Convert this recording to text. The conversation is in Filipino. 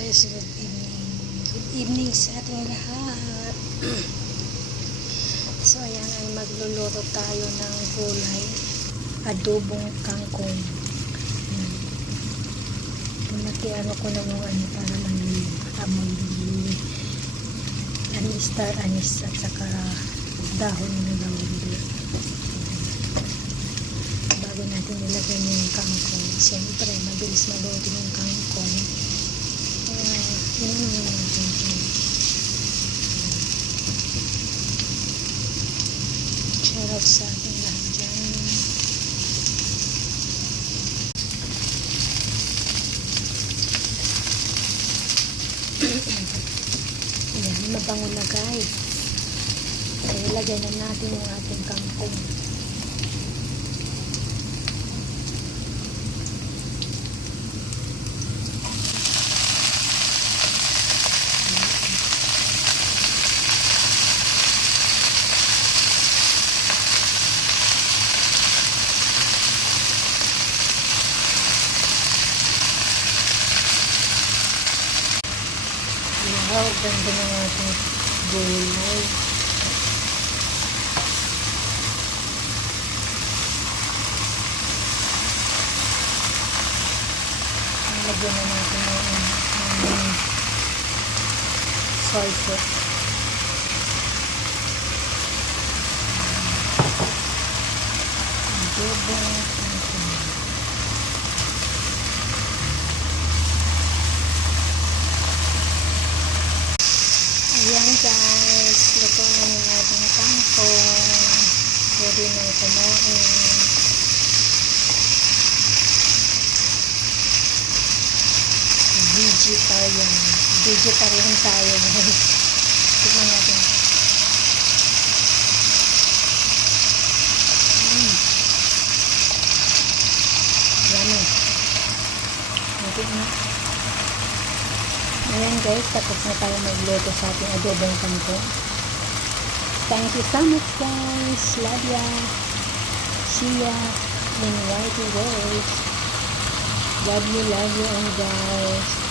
guys, good evening. Good evening sa ating lahat. So ayan ay magluluto tayo ng gulay, adobong kangkong. Pinaki-ano ko na yung ano para amoy anis at saka dahon na laurel. Bago natin nilagay yung kangkong, siyempre mabilis maluto yung kangkong. Yun naman natin yun. Shout out sa ating lahat dyan. Ayan, mabango na guys. Kaya ilagay na natin yung ating kangkong. Wow, ganda ng ating gulay. Lagyan na natin ng soy sauce. Ayan guys, luto na yung ating kangkong. Pwede na kumain. Vegetarian tayo. Tignan natin. Yummy. Ayan guys, tapos na tayo magluto sa ating adobong kangkong. Thank you so much guys. Love ya. See ya in whitey words. Love you and guys.